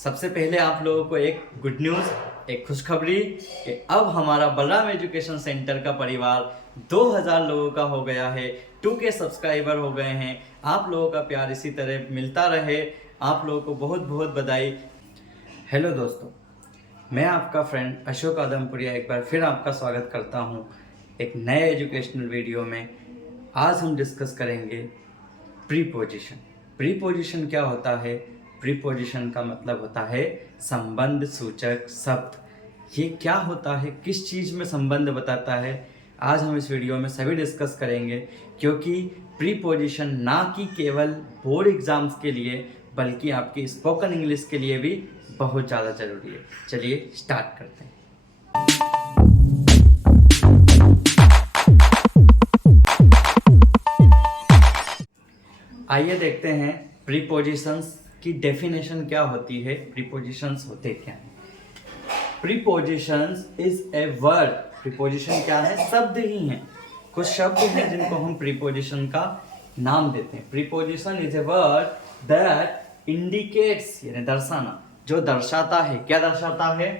सबसे पहले आप लोगों को एक गुड न्यूज़, एक खुशखबरी कि अब हमारा बलराम एजुकेशन सेंटर का परिवार 2000 लोगों का हो गया है। 2K सब्सक्राइबर हो गए हैं। आप लोगों का प्यार इसी तरह मिलता रहे। आप लोगों को बहुत बहुत बधाई। हेलो दोस्तों, मैं आपका फ्रेंड अशोक आदमपुरिया एक बार फिर आपका स्वागत करता हूं एक नए एजुकेशनल वीडियो में। आज हम डिस्कस करेंगे प्रीपोजिशन। प्रीपोजिशन क्या होता है? प्रीपोजिशन का मतलब होता है संबंध सूचक शब्द। ये क्या होता है, किस चीज़ में संबंध बताता है, आज हम इस वीडियो में सभी डिस्कस करेंगे। क्योंकि प्रीपोजिशन ना कि केवल बोर्ड एग्जाम्स के लिए बल्कि आपकी स्पोकन इंग्लिश के लिए भी बहुत ज़्यादा ज़रूरी है। चलिए स्टार्ट करते हैं। आइए देखते हैं प्रीपोजिशंस की डेफिनेशन क्या होती है, प्रीपोजिशंस होते क्या हैं। Prepositions is a word. Preposition क्या है? शब्द ही हैं, कुछ शब्द हैं जिनको हम प्रीपोजिशन का नाम देते हैं। Preposition is a word that indicates, यानी दर्शाना, जो दर्शाता है। क्या दर्शाता है?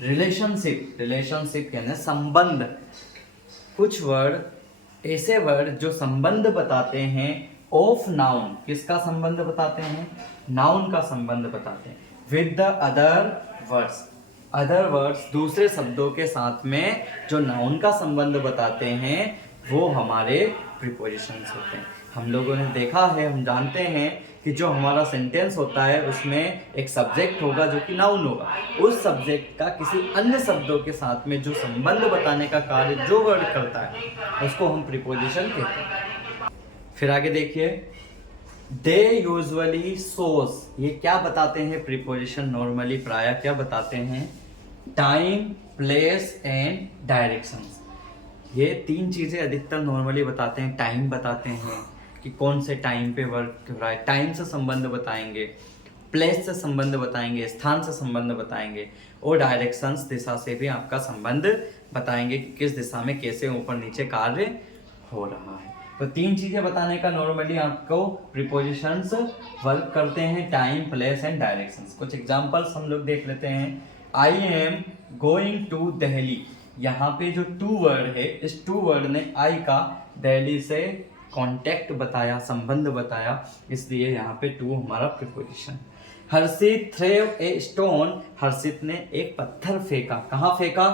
रिलेशनशिप। रिलेशनशिप यानी संबंध। कुछ वर्ड ऐसे वर्ड जो संबंध बताते हैं ऑफ नाउन। किसका संबंध बताते हैं? नाउन का संबंध बताते हैं with the other words. Other words दूसरे शब्दों के साथ में जो नाउन का संबंध बताते हैं वो हमारे प्रीपोजिशंस होते हैं। हम लोगों ने देखा है, हम जानते हैं कि जो हमारा सेंटेंस होता है उसमें एक सब्जेक्ट होगा जो कि नाउन होगा। उस सब्जेक्ट का किसी अन्य शब्दों के साथ में जो संबंध बताने का कार्य जो वर्ड करता है उसको हम प्रीपोजिशन कहते हैं। फिर आगे देखिए, दे यूजुअली सोस। ये क्या बताते हैं? प्रीपोजिशन नॉर्मली प्राय क्या बताते हैं? Time, place and directions. ये तीन चीजें अधिकतर नॉर्मली बताते हैं। टाइम बताते हैं कि कौन से टाइम पे वर्क हो रहा है, टाइम से संबंध बताएंगे, प्लेस से संबंध बताएंगे, स्थान से संबंध बताएंगे, और डायरेक्शंस, दिशा से भी आपका संबंध बताएंगे कि किस दिशा में कैसे ऊपर नीचे कार्य हो रहा है। तो तीन चीजें बताने का नॉर्मली आपको प्रीपोजिशंस वर्क करते हैं, टाइम, प्लेस एंड डायरेक्शंस। कुछ एग्जांपल्स हम लोग देख लेते हैं। I am going to Delhi. यहाँ पे जो टू वर्ड है, इस टू वर्ड ने आई का दिल्ली से कॉन्टेक्ट बताया, संबंध बताया, इसलिए यहाँ पे टू हमारा प्रीपोजिशन। Harshit थ्रेव a stone. हर्षित ने एक पत्थर फेंका। कहाँ फेंका?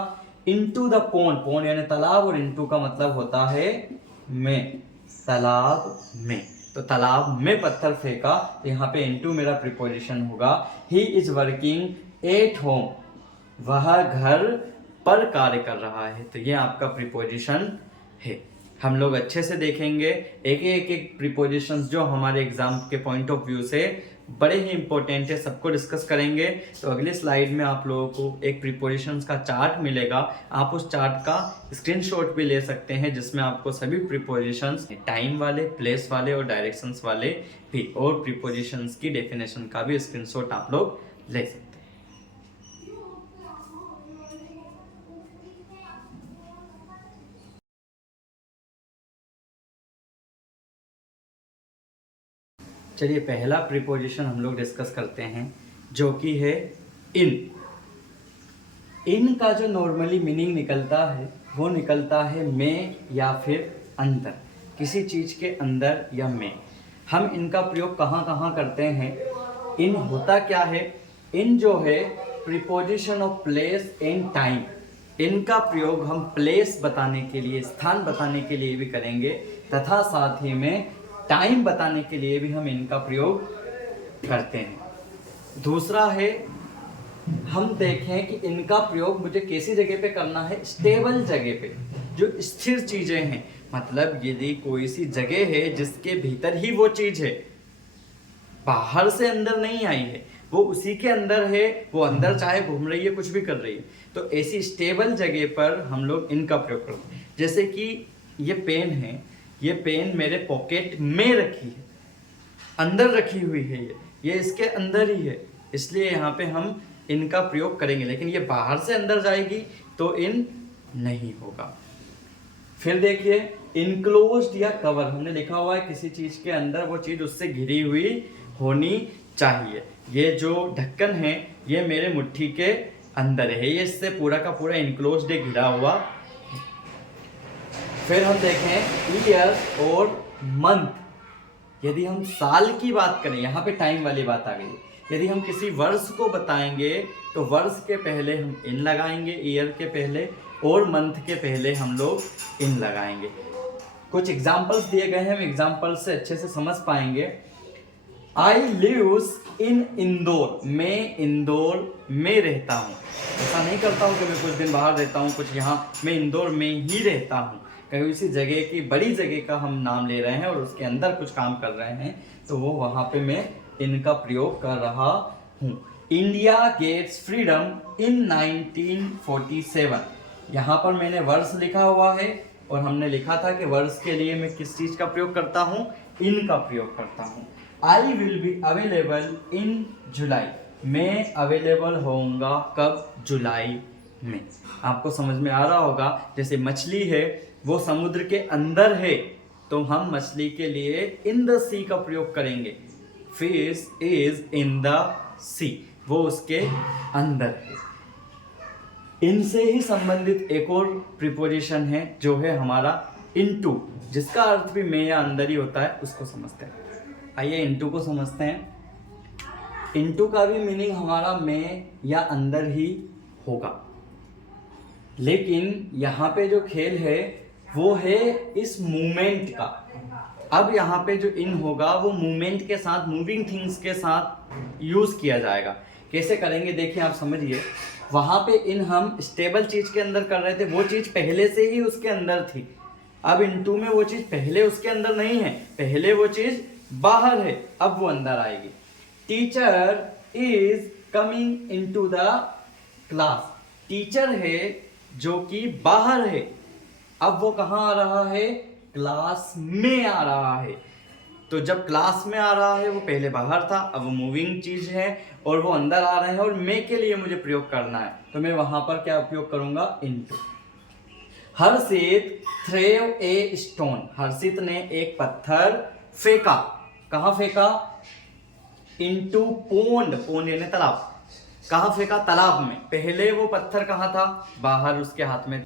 Into the pond. पोंड यानी तालाब, और इनटू का मतलब होता है में, तालाब में। तो तालाब में पत्थर फेंका, तो यहाँ पे इनटू मेरा प्रीपोजिशन होगा। He is working at home. वह घर पर कार्य कर रहा है, तो ये आपका प्रीपोजिशन है। हम लोग अच्छे से देखेंगे एक प्रीपोजिशंस जो हमारे एग्जाम के पॉइंट ऑफ व्यू से बड़े ही इंपॉर्टेंट है, सबको डिस्कस करेंगे। तो अगले स्लाइड में आप लोगों को एक प्रीपोजिशंस का चार्ट मिलेगा। आप उस चार्ट का स्क्रीनशॉट भी ले सकते हैं जिसमें आपको सभी प्रीपोजिशंस, टाइम वाले, प्लेस वाले और डायरेक्शंस वाले भी, और प्रीपोजिशंस की डेफिनेशन का भी स्क्रीनशॉट आप लोग ले सकते हैं। चलिए पहला प्रीपोजिशन हम लोग डिस्कस करते हैं जो कि है इन। इन का जो नॉर्मली मीनिंग निकलता है वो निकलता है में या फिर अंदर, किसी चीज़ के अंदर या में। हम इनका प्रयोग कहाँ कहाँ करते हैं? इन होता क्या है? इन जो है preposition of place and time. इनका प्रयोग हम प्लेस बताने के लिए, स्थान बताने के लिए भी करेंगे, तथा साथ ही में टाइम बताने के लिए भी हम इनका प्रयोग करते हैं। दूसरा है, हम देखें कि इनका प्रयोग मुझे कैसी जगह पे करना है? स्टेबल जगह पे, जो स्थिर चीजें हैं। मतलब यदि कोई सी जगह है जिसके भीतर ही वो चीज है, बाहर से अंदर नहीं आई है, वो उसी के अंदर है, वो अंदर चाहे घूम रही है, कुछ भी कर रही है, तो ऐसी स्टेबल जगह पर हम लोग इनका प्रयोग करते हैं। जैसे कि ये पेन है, ये पेन मेरे पॉकेट में रखी है, अंदर रखी हुई है, ये इसके अंदर ही है, इसलिए यहाँ पे हम इनका प्रयोग करेंगे। लेकिन ये बाहर से अंदर जाएगी तो इन नहीं होगा। फिर देखिए, इनक्लोज्ड या कवर। हमने लिखा हुआ है किसी चीज के अंदर वो चीज उससे घिरी हुई होनी चाहिए। ये जो ढक्कन है ये मेरे मुट्ठी के अंदर है, ये इससे पूरा का पूरा इनक्लोज्ड है, घिरा हुआ। फिर हम देखें ईयर और मंथ। यदि हम साल की बात करें, यहाँ पे टाइम वाली बात आ गई। यदि हम किसी वर्ष को बताएंगे तो वर्ष के पहले हम इन लगाएंगे, ईयर के पहले, और मंथ के पहले हम लोग इन लगाएंगे। कुछ एग्जाम्पल्स दिए गए हैं, हम एग्जाम्पल से अच्छे से समझ पाएंगे। आई लिव्स इन इंदौर, मैं इंदौर में रहता हूँ। ऐसा नहीं करता हूँ कि मैं कुछ दिन बाहर रहता हूँ, कुछ यहाँ, मैं इंदौर में ही रहता हूँ। कहीं किसी जगह की, बड़ी जगह का हम नाम ले रहे हैं और उसके अंदर कुछ काम कर रहे हैं, तो वो वहाँ पे मैं इनका प्रयोग कर रहा हूँ। India gets freedom in 1947। यहाँ पर मैंने वर्ष लिखा हुआ है और हमने लिखा था कि वर्ष के लिए मैं किस चीज़ का प्रयोग करता हूँ, इन का प्रयोग करता हूँ। I will be available in July, मैं अवेलेबल होऊंगा कब, जुलाई में। आपको समझ में आ रहा होगा, जैसे मछली है वो समुद्र के अंदर है तो हम मछली के लिए इन द सी का प्रयोग करेंगे। फिश इज इन द सी, वो उसके अंदर है। इनसे ही संबंधित एक और प्रीपोजिशन है जो है हमारा इनटू, जिसका अर्थ भी में या अंदर ही होता है, उसको समझते हैं। आइए इनटू को समझते हैं। इनटू का भी मीनिंग हमारा में या अंदर ही होगा, लेकिन यहाँ पे जो खेल है वो है इस मूवमेंट का। अब यहाँ पे जो इन होगा वो मूवमेंट के साथ, मूविंग थिंग्स के साथ यूज किया जाएगा। कैसे करेंगे देखिए, आप समझिए। वहां पे इन हम स्टेबल चीज के अंदर कर रहे थे, वो चीज पहले से ही उसके अंदर थी। अब इनटू में वो चीज पहले उसके अंदर नहीं है, पहले वो चीज बाहर है, अब वो अंदर आएगी। Teacher is coming into the class, teacher है जो कि बाहर है, अब वो कहाँ आ रहा है, क्लास में आ रहा है। तो जब क्लास में आ रहा है वो पहले बाहर था, अब वो मूविंग चीज है और वो अंदर आ रहे हैं और मैं के लिए मुझे प्रयोग करना है, तो मैं वहां पर क्या उपयोग करूंगा, इनटू। हर्षित थ्रेव ए स्टोन, हर्षित ने एक पत्थर फेंका, कहाँ फेंका, इनटू पोंड, पोंड यानी तालाब, कहाँ फेंका, तालाब में। पहले वो पत्थर कहाँ था, बाहर उसके हाथ में,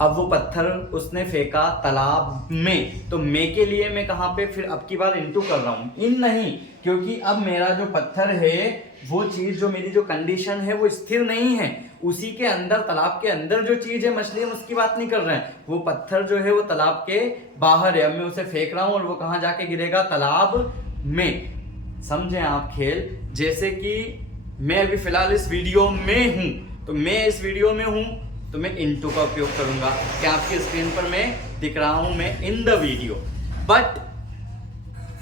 अब वो पत्थर उसने फेंका तालाब में। तो मैं के लिए मैं कहाँ पे फिर अब की बार इनटू कर रहा हूँ, इन नहीं, क्योंकि अब मेरा जो पत्थर है, वो चीज जो मेरी जो कंडीशन है वो स्थिर नहीं है, उसी के अंदर, तालाब के अंदर जो चीज है मछली, हम उसकी बात नहीं कर रहे हैं। वो पत्थर जो है वो तालाब के बाहर है, अब मैं उसे फेंक रहा हूँ और वो कहाँ जाके गिरेगा, तालाब में। समझे आप खेल। जैसे कि मैं अभी फिलहाल इस वीडियो में हूं, तो मैं इस वीडियो में हूं तो मैं इनटू का उपयोग करूंगा कि आपकी स्क्रीन पर मैं दिख रहा हूं, मैं इन द वीडियो। बट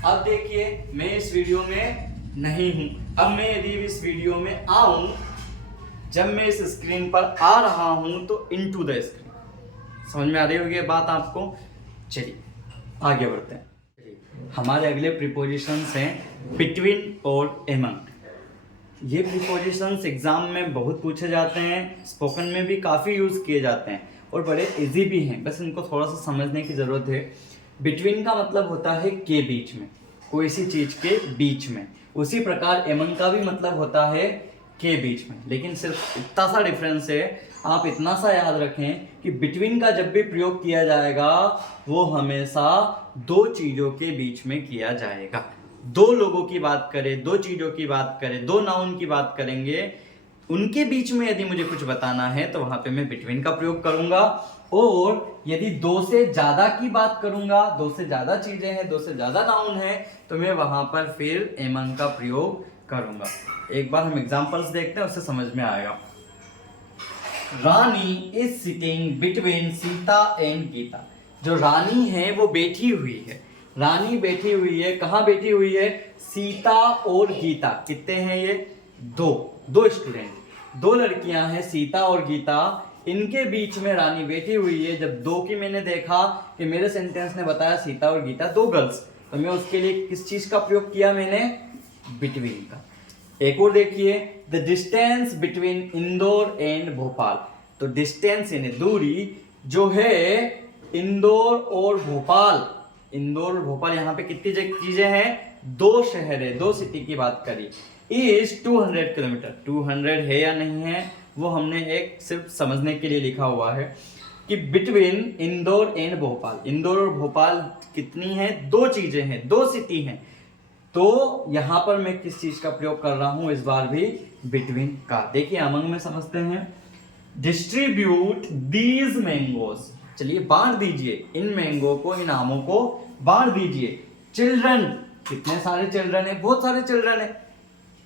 अब देखिए मैं इस वीडियो में नहीं हूं। अब मैं यदि इस वीडियो में आऊं, जब मैं इस स्क्रीन पर आ रहा हूं तो इनटू द स्क्रीन। समझ में आ रही होगी बात आपको। चलिए आगे बढ़ते हैं। हमारे अगले प्रीपोजिशंस हैं बिटवीन और एमंग। ये प्रीपोजिशंस एग्जाम में बहुत पूछे जाते हैं, स्पोकन में भी काफ़ी यूज़ किए जाते हैं और बड़े इजी भी हैं, बस इनको थोड़ा सा समझने की ज़रूरत है। बिटवीन का मतलब होता है के बीच में, कोई सी चीज़ के बीच में। उसी प्रकार एमंग का भी मतलब होता है के बीच में, लेकिन सिर्फ इतना सा डिफरेंस है, आप इतना सा याद रखें कि बिटवीन का जब भी प्रयोग किया जाएगा वो हमेशा दो चीज़ों के बीच में किया जाएगा। दो लोगों की बात करें, दो चीज़ों की बात करें, दो नाउन की बात करेंगे, उनके बीच में यदि मुझे कुछ बताना है तो वहां पे मैं बिटवीन का प्रयोग करूंगा। और यदि दो से ज्यादा की बात करूंगा, दो से ज्यादा चीजें हैं, दो से ज्यादा नाउन है, तो मैं वहां पर फिर एमंग का प्रयोग करूंगा। एक बार हम एग्जांपल्स देखते हैं, उससे समझ में आएगा। Rani is sitting between Sita and Gita. जो रानी है वो बैठी हुई है, रानी बैठी हुई है, कहाँ बैठी हुई है, सीता और गीता। कितने हैं ये, दो स्टूडेंट, दो लड़कियां हैं, सीता और गीता, इनके बीच में रानी बैठी हुई है। जब दो की मैंने देखा कि मेरे सेंटेंस ने बताया सीता और गीता, दो गर्ल्स, तो मैं उसके लिए किस चीज का प्रयोग किया, मैंने बिटवीन का। एक और देखिए, the distance between Indore and Bhopal. तो डिस्टेंस यानी दूरी जो है इंदौर और भोपाल, इंदौर और भोपाल, यहाँ पे कितनी चीजें हैं, दो शहर है, दो सिटी की बात करी। Is 200 kilometre. 200 है या नहीं है वो हमने एक सिर्फ समझने के लिए लिखा हुआ है कि बिटवीन इंदौर एंड भोपाल, इंदौर और भोपाल कितनी है, दो चीजें हैं, दो सिटी हैं। तो यहां पर मैं किस चीज का प्रयोग कर रहा हूं इस बार भी, बिटवीन का। देखिए अमंग में समझते हैं, डिस्ट्रीब्यूट दीज मैंगोज, चलिए बांट दीजिए इन मैंगो को, इन आमों को बांट दीजिए। चिल्ड्रन, कितने सारे चिल्ड्रन है, बहुत सारे चिल्ड्रन है,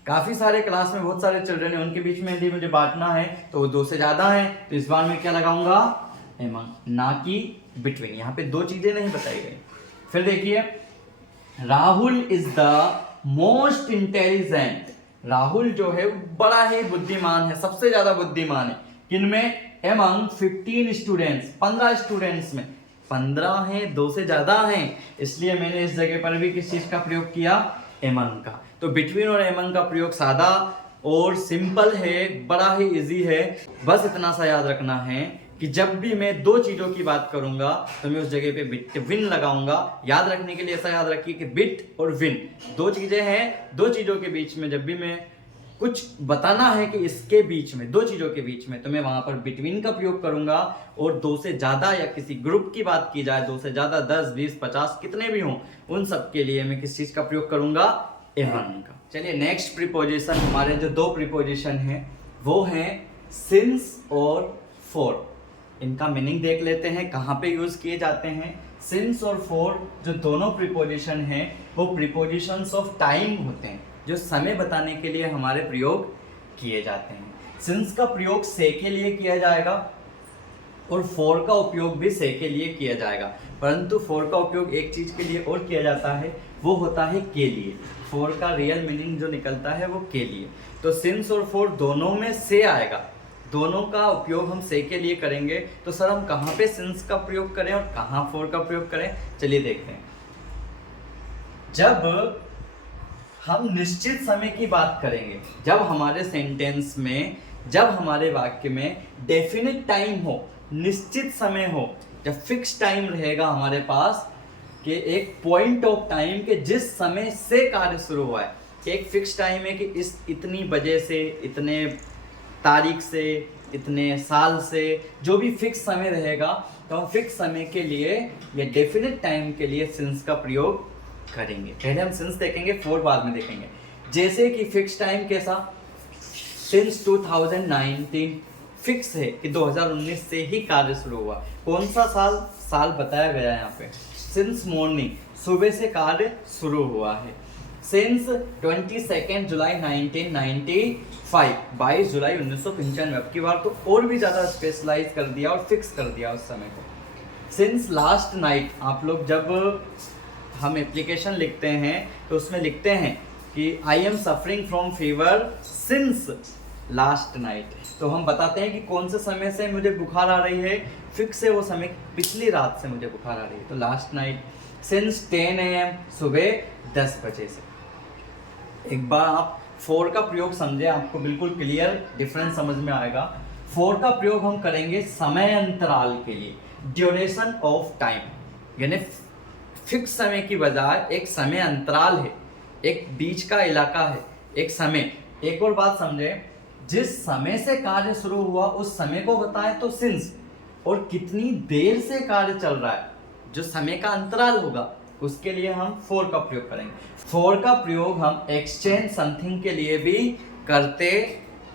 काफी सारे क्लास में बहुत सारे चिल्ड्रन है, उनके बीच में यदि मुझे बांटना है तो वो 2 से ज्यादा है, तो इस बार मैं क्या लगाऊंगा, एमंग, ना कि बिटवीन। यहाँ पे दो चीजें नहीं बताई गई। फिर देखिए, Rahul is the most intelligent, Rahul जो है बड़ा ही बुद्धिमान है, सबसे ज्यादा बुद्धिमान है। किनमें, एमंग 15 स्टूडेंट्स, 15 स्टूडेंट्स में 15 हैं, 2 से ज्यादा हैं, इसलिए मैंने इस जगह पर भी किस चीज का प्रयोग किया, एमंग का। तो बिटवीन और एमंग का प्रयोग सादा और सिंपल है, बड़ा ही इजी है। बस इतना सा याद रखना है कि जब भी मैं दो चीजों की बात करूंगा तो मैं उस जगह पे बिटवीन लगाऊंगा। याद रखने के लिए ऐसा याद रखिए कि बिट और विन दो चीजें हैं, दो चीजों के बीच में जब भी मैं कुछ बताना है कि इसके बीच में, दो चीजों के बीच में, तो मैं वहां पर बिटवीन का प्रयोग करूंगा। और 2 से ज्यादा या किसी ग्रुप की बात की जाए, 2 से ज्यादा 10, 20, 50 कितने भी हों, उन सब के लिए मैं किस चीज का प्रयोग करूंगा, एमंग का। चलिए नेक्स्ट प्रीपोजिशन, हमारे जो 2 प्रीपोजिशन हैं वो हैं सिंस और फॉर। इनका मीनिंग देख लेते हैं, कहाँ पे यूज किए जाते हैं। सिंस और फॉर जो दोनों प्रीपोजिशन हैं वो प्रीपोजिशंस ऑफ टाइम होते हैं, जो समय बताने के लिए हमारे प्रयोग किए जाते हैं। सिंस का प्रयोग से के लिए किया जाएगा और फॉर का उपयोग भी से के लिए किया जाएगा, परंतु फॉर का उपयोग एक चीज के लिए और किया जाता है, वो होता है के लिए। फॉर का रियल मीनिंग जो निकलता है वो के लिए। तो सिंस और फॉर दोनों में से आएगा, दोनों का उपयोग हम से के लिए करेंगे। तो सर हम कहाँ पे सिंस का प्रयोग करें और कहाँ फॉर का प्रयोग करें, चलिए देखते हैं। जब हम निश्चित समय की बात करेंगे, जब हमारे सेंटेंस में, जब हमारे वाक्य में डेफिनेट टाइम हो, निश्चित समय हो, जब फिक्स टाइम रहेगा हमारे पास कि एक पॉइंट ऑफ टाइम के जिस समय से कार्य शुरू हुआ है, एक फिक्स टाइम है कि इस इतनी बजे से, इतने तारीख से, इतने साल से, जो भी फिक्स समय रहेगा, तो हम फिक्स समय के लिए या डेफिनेट टाइम के लिए सिंस का प्रयोग करेंगे। पहले हम सिंस देखेंगे, फॉर बाद में देखेंगे। जैसे कि फिक्स टाइम कैसा, सिंस 2019 फिक्स है कि 2019 से ही कार्य शुरू हुआ। कौन सा साल, साल बताया गया है यहाँ पे। सिंस मॉर्निंग, सुबह से कार्य शुरू हुआ है। सिंस 22 जुलाई 1995, 22 जुलाई 1995। अब की बार तो और भी ज़्यादा स्पेशलाइज कर दिया और फिक्स कर दिया उस समय को। सिंस लास्ट नाइट, आप लोग जब हम एप्लीकेशन लिखते हैं तो उसमें लिखते हैं कि I am suffering from fever since last night, तो हम बताते हैं कि कौन से समय से मुझे बुखार आ रही है, फिक्स है वो समय, पिछली रात से मुझे बुखार आ रही है, तो लास्ट नाइट। सिंस 10 AM, सुबह 10 बजे से। एक बार आप फॉर का प्रयोग समझे, आपको बिल्कुल क्लियर डिफरेंस समझ में आएगा। फॉर का प्रयोग हम करेंगे समय अंतराल के लिए, ड्यूरेशन ऑफ टाइम, यानी फिक्स समय की बजाय एक समय अंतराल है, एक बीच का इलाका है, एक समय। एक और बात समझे, जिस समय से कार्य शुरू हुआ उस समय को बताएं तो सिंस, और कितनी देर से कार्य चल रहा है, जो समय का अंतराल होगा, उसके लिए हम फॉर का प्रयोग करेंगे। फॉर का प्रयोग हम एक्सचेंज समथिंग के लिए भी करते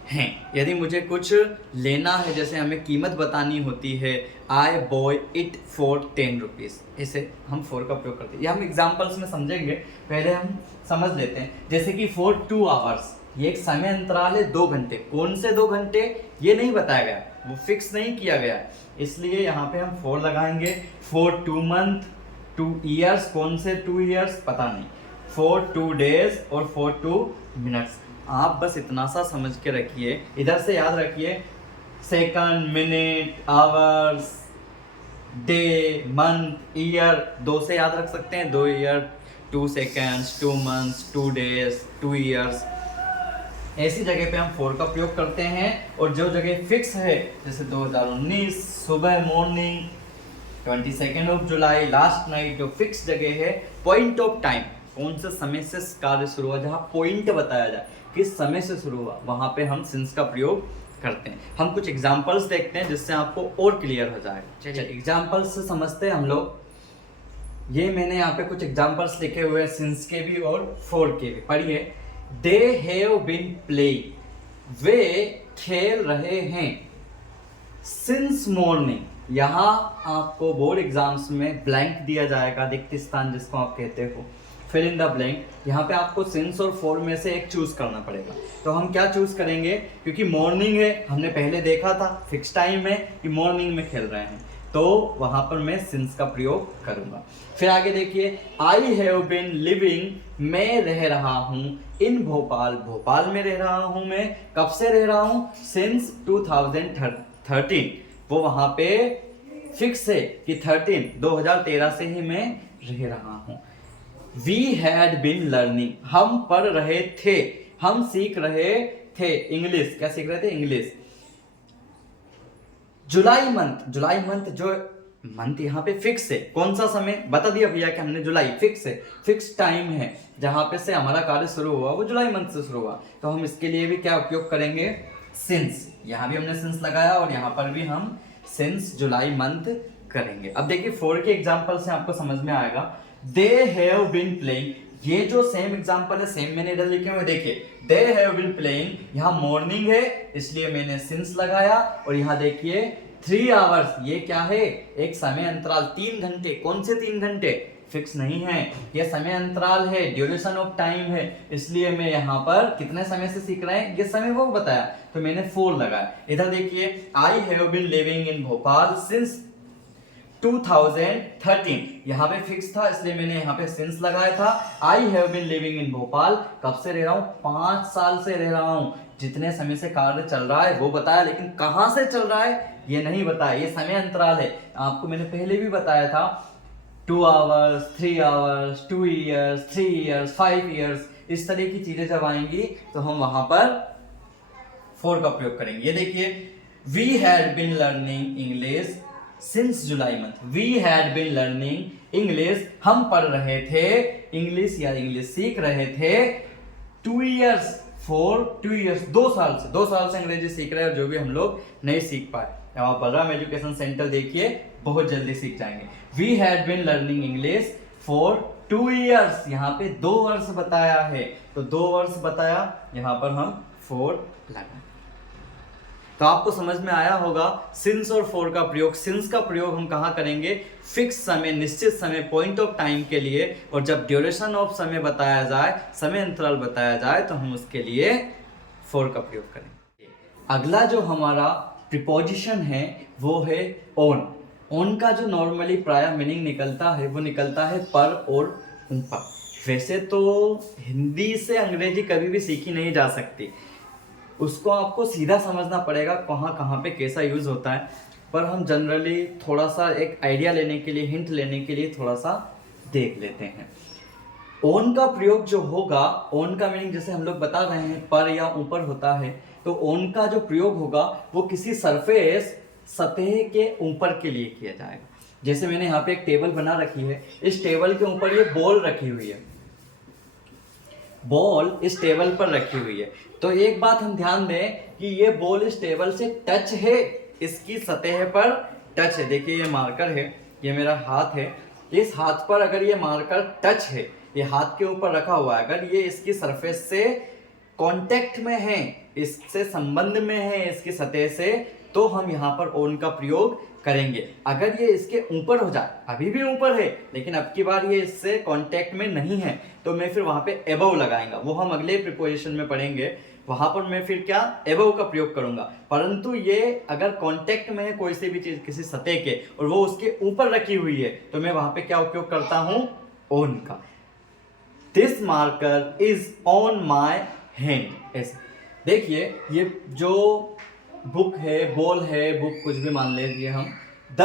हैं। यदि मुझे कुछ लेना है, जैसे हमें कीमत बतानी होती है, आई बॉय इट फॉर 10 रुपीज़, इसे हम फॉर का प्रयोग करते हैं। ये हम एग्जाम्पल्स में समझेंगे, पहले हम समझ लेते हैं। जैसे कि फॉर 2 आवर्स, ये एक समय अंतराल है 2 घंटे। कौन से 2 घंटे ये नहीं बताया गया, वो फिक्स नहीं किया गया, इसलिए यहाँ पे हम फॉर लगाएंगे। फॉर 2 मंथ, 2 ईयर्स, कौन से 2 ईयर्स पता नहीं। फॉर 2 डेज और फॉर 2 मिनट्स। आप बस इतना सा समझ के रखिए, इधर से याद रखिए, second, minute, hours, day, month, year, 2 से याद रख सकते हैं, 2 year, 2 seconds, 2 months, 2 days, 2 years. ऐसी जगह पे हम फॉर का प्रयोग करते हैं। और जो जगह फिक्स है, जैसे 2019 सुबह मॉर्निंग, 22 जुलाई लास्ट नाइट, जो फिक्स जगह है, पॉइंट ऑफ टाइम, कौन से समय से कार्य शुरू हुआ, जहाँ पॉइंट बताया जाए, किस समय से शुरू हुआ, वहां पे हम सिंस का प्रयोग करते हैं। हम कुछ एग्जाम्पल्स देखते हैं जिससे आपको और क्लियर हो जाएगा। चलिए एग्जाम्पल्स से समझते हैं हम लोग। ये मैंने यहाँ पे कुछ एग्जाम्पल्स लिखे हुए हैं सिंस के भी और फॉर के भी, पढ़िए। दे हैव बीन प्लेइंग, वे खेल रहे हैं। सिंस मॉर्निंग, यहाँ आपको बोर्ड एग्जाम्स में ब्लैंक दिया जाएगा, रिक्त स्थान जिसको आप कहते हो, फिल इन द ब्लैंक। यहाँ पे आपको सिंस और फॉर में से एक चूज करना पड़ेगा। तो हम क्या चूज करेंगे, क्योंकि मॉर्निंग है, हमने पहले देखा था फिक्स टाइम है कि मॉर्निंग में खेल रहे हैं, तो वहां पर मैं सिंस का प्रयोग करूंगा। फिर आगे देखिए, आई हैव बीन लिविंग, मैं रह रहा हूं, इन भोपाल, भोपाल में रह रहा हूं मैं। कब से रह रहा हूं, सिंस 2013। वो वहां पे फिक्स है कि 2013 से ही मैं रह रहा हूं। वी हैड बीन लर्निंग, हम पढ़ रहे थे, हम सीख रहे थे इंग्लिश। क्या सीख रहे थे, इंग्लिश। जुलाई मंथ, जुलाई मंथ जो मंथ यहाँ पे फिक्स है, कौन सा समय बता दिया भैया कि हमने जुलाई, फिक्स है, फिक्स टाइम है जहां पे से हमारा कार्य शुरू हुआ, वो जुलाई मंथ से शुरू हुआ। तो हम इसके लिए भी क्या उपयोग करेंगे, सिंस। यहाँ भी हमने सिंस लगाया और यहाँ पर भी हम सिंस जुलाई मंथ करेंगे। अब देखिए फॉर के एग्जाम्पल से आपको समझ में आएगा। दे हैव बीन प्लेइंग, ये जो सेम एग्जांपल है, सेम मैंने इधर लिखे हुए, देखिए दे हैव बीन प्लेइंग, यहाँ मॉर्निंग है इसलिए मैंने सिंस लगाया। और यहाँ देखिए 3 आवर्स, ये क्या है, एक समय अंतराल, 3 घंटे। कौन से 3 घंटे, फिक्स नहीं है, ये समय अंतराल है, ड्यूरेशन ऑफ टाइम है, इसलिए मैं यहाँ पर कितने समय से सीख रहे हैं ये समय वो बताया, तो मैंने 4 लगाया। इधर देखिए, I have been living in Bhopal since 2013, यहाँ पे फिक्स था इसलिए मैंने यहाँ पे सिंस लगाया था। I have been living in Bhopal, कब से रह रहा हूँ, 5 साल से रह रहा हूँ। जितने समय से कार्य चल रहा है वो बताया, लेकिन कहां से चल रहा है ये नहीं बताया, ये समय अंतराल है। आपको मैंने पहले भी बताया था 2 hours, 3 hours, 2 years, 3 years, 5 years, इस तरह की चीजें जब आएंगी तो हम वहां पर 4 का प्रयोग करेंगे। ये देखिए, we had been learning English since July month, we had been learning English, हम पढ़ रहे थे इंग्लिश या इंग्लिश सीख रहे थे 2 ईयर्स, फॉर 2 ईयर्स, 2 साल से अंग्रेजी सीख रहे हैं, जो भी हम लोग नहीं सीख पाए। आप बलराम एजुकेशन सेंटर देखिए, बहुत जल्दी सीख जाएंगे। We had been learning English for 2 years, यहाँ पे 2 वर्ष बताया है, तो 2 वर्ष बताया, यहाँ पर हम 4 लगाए। तो आपको समझ में आया होगा सिंस और फॉर का प्रयोग। सिंस का प्रयोग हम कहाँ करेंगे, फिक्स समय, निश्चित समय, पॉइंट ऑफ टाइम के लिए, और जब ड्यूरेशन ऑफ समय बताया जाए, समय अंतराल बताया जाए, तो हम उसके लिए फॉर का प्रयोग करेंगे। अगला जो हमारा प्रीपोजिशन है वो है ऑन। ऑन का जो नॉर्मली प्राय मीनिंग निकलता है वो निकलता है पर और ऊपर। वैसे तो हिंदी से अंग्रेजी कभी भी सीखी नहीं जा सकती, उसको आपको सीधा समझना पड़ेगा कहाँ कहाँ पे कैसा यूज होता है। पर हम जनरली थोड़ा सा एक आइडिया लेने के लिए, हिंट लेने के लिए थोड़ा सा देख लेते हैं। ऑन का प्रयोग जो होगा, ऑन का मीनिंग जैसे हम लोग बता रहे हैं पर या ऊपर होता है, तो ऑन का जो प्रयोग होगा वो किसी सरफेस, सतह के ऊपर के लिए किया जाएगा। जैसे मैंने यहाँ पे एक टेबल बना रखी है, इस टेबल के ऊपर ये बॉल रखी हुई है, बॉल इस टेबल पर रखी हुई है। तो एक बात हम ध्यान दें कि ये बॉल इस टेबल से टच है, इसकी सतह पर टच है। देखिए ये मार्कर है, ये मेरा हाथ है, इस हाथ पर अगर ये मार्कर टच है, ये हाथ के ऊपर रखा हुआ है, अगर ये इसकी सरफेस से कांटेक्ट में है, इससे संबंध में है, इसकी सतह से, तो हम यहाँ पर ऑन का प्रयोग करेंगे। अगर ये इसके ऊपर हो जाए, अभी भी ऊपर है लेकिन अब की बार ये इससे कांटेक्ट में नहीं है, तो मैं फिर वहां पे एबव लगाएंगा, वो हम अगले प्रीपोजिशन में पढ़ेंगे। वहां पर मैं फिर क्या, एबव का प्रयोग करूंगा। परंतु ये अगर कांटेक्ट में है कोई सी भी चीज किसी सतह के, और वो उसके ऊपर रखी हुई है, तो मैं वहां पे क्या उपयोग करता हूं, ऑन का। This marker is on my hand. ऐसे देखिए, ये जो बुक है, बॉल है, बुक कुछ भी मान लीजिए हम, the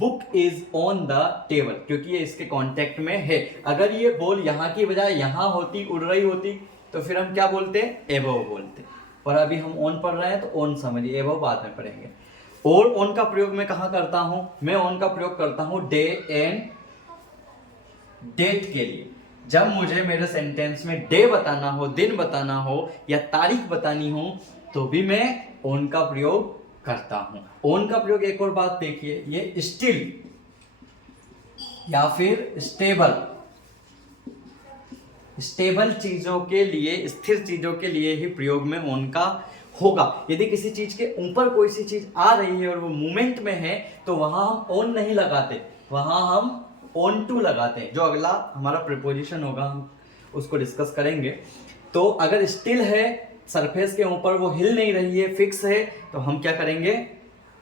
book is on the table, क्योंकि ये इसके कांटेक्ट में है। अगर ये बॉल यहाँ की बजाय यहाँ होती, उड़ रही होती, तो फिर हम क्या बोलते, एबव बोलते। पर अभी हम ऑन पढ़ रहे हैं तो ऑन समझिए, एबव बाद में पढ़ेंगे। और ऑन का प्रयोग मैं कहाँ करता हूँ, मैं ऑन का प्रयोग करता हूँ डे एंड डेट के लिए। जब मुझे मेरे सेंटेंस में डे बताना हो, दिन बताना हो या तारीख बतानी हो तो भी मैं ऑन का प्रयोग करता हूं। ऑन का प्रयोग एक और बात देखिए, ये स्टिल या फिर स्टेबल चीजों के लिए, स्थिर चीजों के लिए ही प्रयोग में ऑन का होगा। यदि किसी चीज के ऊपर कोई सी चीज आ रही है और वो मूवमेंट में है तो वहां हम ऑन नहीं लगाते, वहां हम ऑन टू लगाते हैं। जो अगला हमारा प्रीपोजिशन होगा हम उसको डिस्कस करेंगे। तो अगर स्टिल है, सरफेस के ऊपर वो हिल नहीं रही है, फिक्स है, तो हम क्या करेंगे,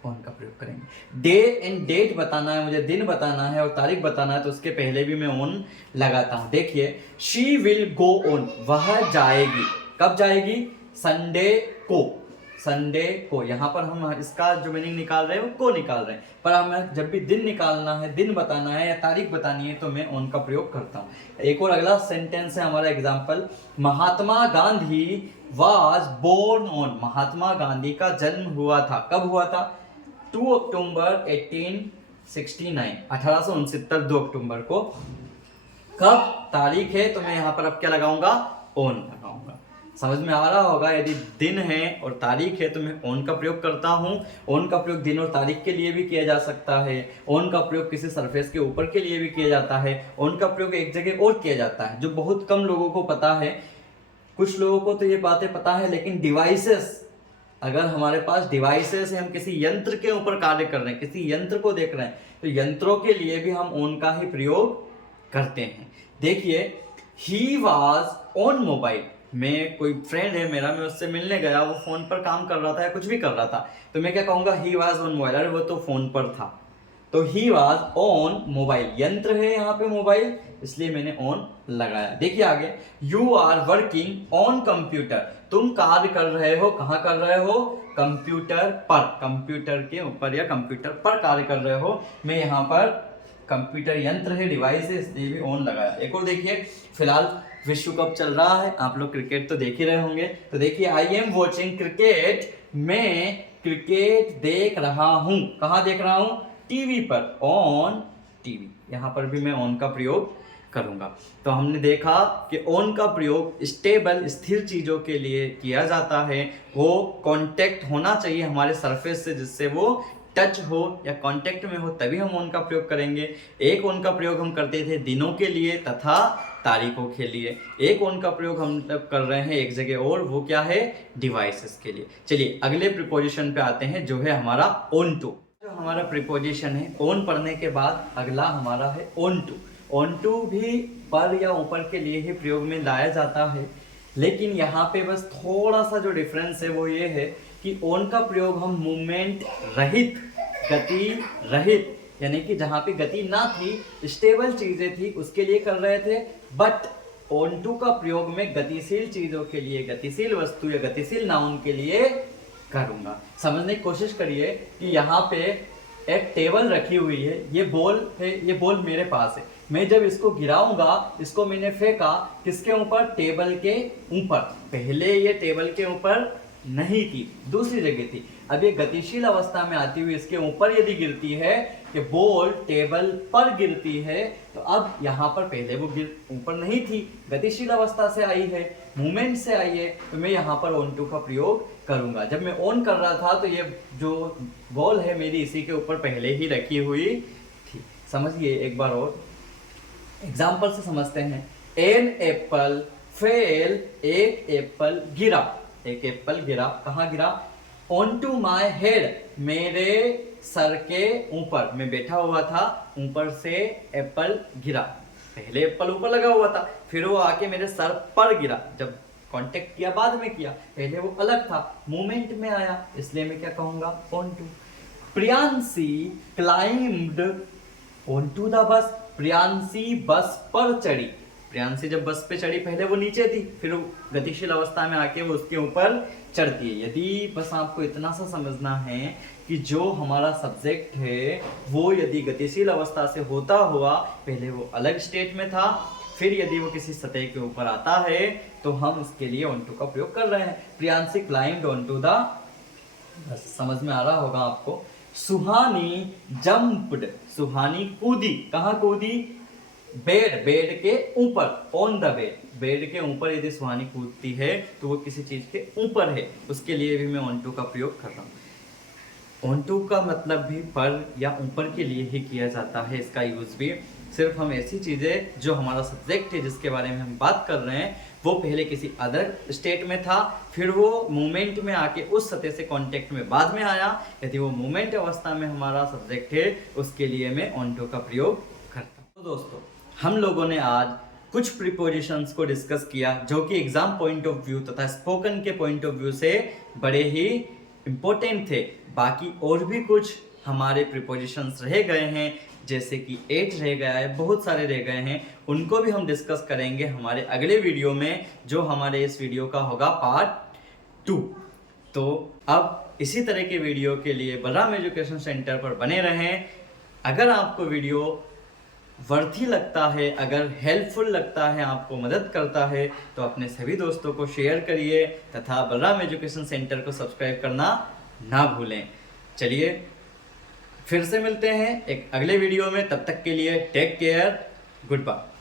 ऑन का प्रयोग करेंगे। डे एंड डेट बताना है मुझे, दिन बताना है और तारीख बताना है, तो उसके पहले भी मैं ऑन लगाता हूं। देखिए, शी विल गो ऑन, वह जाएगी। कब जाएगी, संडे को। संडे को, यहाँ पर हम इसका जो मीनिंग निकाल रहे हैं वो को निकाल रहे हैं, पर हमें जब भी दिन निकालना है, दिन बताना है या तारीख बतानी है तो मैं ऑन का प्रयोग करता हूँ। एक और अगला सेंटेंस है हमारा example, Mahatma Gandhi was born on, Mahatma Gandhi का जन्म हुआ था, कब हुआ था, 2 अक्टूबर 1869, 1869, 2 अक्टूबर को। कब तारीख है तो मैं यहाँ पर अब क्या लगाऊंगा, ऑन लगाऊंगा। समझ में आ रहा होगा, यदि दिन है और तारीख है तो मैं ऑन का प्रयोग करता हूँ। ऑन का प्रयोग दिन और तारीख के लिए भी किया जा सकता है, ऑन का प्रयोग किसी सरफेस के ऊपर के लिए भी किया जाता है, ऑन का प्रयोग एक जगह और किया जाता है जो बहुत कम लोगों को पता है। कुछ लोगों को तो ये बातें पता है, लेकिन डिवाइसेस, अगर हमारे पास डिवाइसेस है, हम किसी यंत्र के ऊपर कार्य कर रहे हैं, किसी यंत्र को देख रहे हैं, तो यंत्रों के लिए भी हम ऑन का ही प्रयोग करते हैं। देखिए, ही वॉज ऑन मोबाइल, मैं कोई फ्रेंड है मेरा, मैं उससे मिलने गया, वो फोन पर काम कर रहा था या कुछ भी कर रहा था, तो मैं क्या कहूंगा, ही वॉज ऑन मोबाइल, अरे वो तो फोन पर था। तो ही वॉज ऑन मोबाइल, यंत्र है यहाँ पे मोबाइल, इसलिए मैंने ऑन लगाया। देखिए आगे, you are working on computer, तुम कार्य कर रहे हो, कहाँ कर रहे हो, कंप्यूटर पर, कंप्यूटर के ऊपर या कंप्यूटर पर कार्य कर रहे हो। मैं यहाँ पर कंप्यूटर यंत्र है, डिवाइस है, इसलिए भी ऑन लगाया। एक और देखिए, फिलहाल विश्व कप चल रहा है, आप लोग क्रिकेट तो देख ही रहे होंगे, तो देखिए, आई एम वॉचिंग क्रिकेट, मैं क्रिकेट देख रहा हूं, कहां देख रहा हूं, टीवी पर, ऑन टीवी। यहां पर भी मैं ऑन का प्रयोग करूंगा। तो हमने देखा कि ऑन का प्रयोग स्टेबल, स्थिर चीजों के लिए किया जाता है। वो कांटेक्ट होना चाहिए हमारे सरफेस से, जिससे वो टच हो या कांटेक्ट में हो, तभी हम ऑन का प्रयोग करेंगे। एक ऑन का प्रयोग हम करते थे दिनों के लिए तथा तारीखों के लिए, एक ऑन का प्रयोग हम कर रहे हैं एक जगह और, वो क्या है, डिवाइसेस के लिए। चलिए अगले प्रीपोजिशन पे आते हैं, जो है हमारा ऑन टू। जो हमारा प्रीपोजिशन है, ऑन पढ़ने के बाद अगला हमारा है ऑन टू। ऑन टू भी पर या ऊपर के लिए ही प्रयोग में लाया जाता है, लेकिन यहाँ पे बस थोड़ा सा जो डिफरेंस है वो ये है कि ऑन का प्रयोग हम मूवमेंट रहित, गति रहित, यानी कि जहां पे गति ना थी, स्टेबल चीजें थी, उसके लिए कर रहे थे। बट ऑन टू का प्रयोग में गतिशील चीजों के लिए, गतिशील वस्तु या गतिशील नाउन के लिए करूंगा। समझने की कोशिश करिए कि यहाँ पे एक टेबल रखी हुई है, ये बॉल है, ये बॉल मेरे पास है, मैं जब इसको गिराऊंगा, इसको मैंने फेंका किसके ऊपर, टेबल के ऊपर। पहले ये टेबल के ऊपर नहीं थी, दूसरी जगह थी। अब ये गतिशील अवस्था में आती हुई इसके ऊपर यदि गिरती है, कि बॉल टेबल पर गिरती है, तो अब यहाँ पर पहले वो ऊपर नहीं थी, गतिशील अवस्था से आई है, मूवमेंट से आई है, तो मैं यहाँ पर ऑन टू का प्रयोग करूंगा। जब मैं ऑन कर रहा था तो ये जो बॉल है मेरी इसी के ऊपर पहले ही रखी हुई थी। समझिए एक बार और एग्जाम्पल से समझते हैं। एन एप्पल फेल, एक एप्पल गिरा, एक एप्पल गिरा, कहाँ गिरा, ऑन टू माई हेड, मेरे सर के ऊपर, मैं बैठा हुआ था, ऊपर से एप्पल गिरा, पहले एप्पल ऊपर लगा हुआ था, फिर वो आके मेरे सर पर गिरा। जब कांटेक्ट किया बाद में किया, पहले वो अलग था, मूवमेंट में आया, इसलिए मैं क्या कहूंगा, on to. Priyanshi climbed on to the bus, Priyanshi बस पर चढ़ी, प्रियांशी जब बस पे चढ़ी, पहले वो नीचे थी, फिर वो गतिशील अवस्था में आके वो उसके ऊपर चढ़ती है। यदि बस आपको इतना सा समझना है कि जो हमारा सब्जेक्ट है वो यदि गतिशील अवस्था से होता हुआ पहले वो अलग स्टेट में था, फिर यदि वो किसी सतह के ऊपर आता है तो हम उसके लिए ऑन टू का प्रयोग कर रहे हैं। Priyanshi climbed on to the, बस समझ में आ रहा होगा आपको। सुहानी जंप्ड, सुहानी कूदी, कहाँ कूदी, बेड, बेड के ऊपर, ऑन द बेड, बेड के ऊपर यदि सुहानी कूदती है तो वो किसी चीज के ऊपर है, उसके लिए भी मैं ऑन टू का प्रयोग कर रहा हूँ। ऑन टू का मतलब भी पर या ऊपर के लिए ही किया जाता है, इसका यूज भी सिर्फ हम ऐसी चीजें जो हमारा सब्जेक्ट है जिसके बारे में हम बात कर रहे हैं वो पहले किसी अदर स्टेट में था, फिर वो मूवमेंट में आके उस सतह से कांटेक्ट में बाद में आया, यदि वो मूवमेंट अवस्था में हमारा सब्जेक्ट है उसके लिए मैं ऑन टू का प्रयोग करता हूँ। तो दोस्तों हम लोगों ने आज कुछ प्रीपोजिशंस को डिस्कस किया जो कि एग्जाम पॉइंट ऑफ व्यू तथा स्पोकन के पॉइंट ऑफ व्यू से बड़े ही इम्पोर्टेंट थे। बाकी और भी कुछ हमारे प्रीपोजिशंस रह गए हैं, जैसे कि 8 रह गया है, बहुत सारे रह गए हैं, उनको भी हम डिस्कस करेंगे हमारे अगले वीडियो में, जो हमारे इस वीडियो का होगा पार्ट 2। तो अब इसी तरह के वीडियो के लिए बलराम एजुकेशन सेंटर पर बने रहें। अगर आपको वीडियो वर्थी लगता है, अगर हेल्पफुल लगता है, आपको मदद करता है, तो अपने सभी दोस्तों को शेयर करिए तथा बलराम एजुकेशन सेंटर को सब्सक्राइब करना ना भूलें। चलिए फिर से मिलते हैं एक अगले वीडियो में, तब तक के लिए टेक केयर, गुड बाय।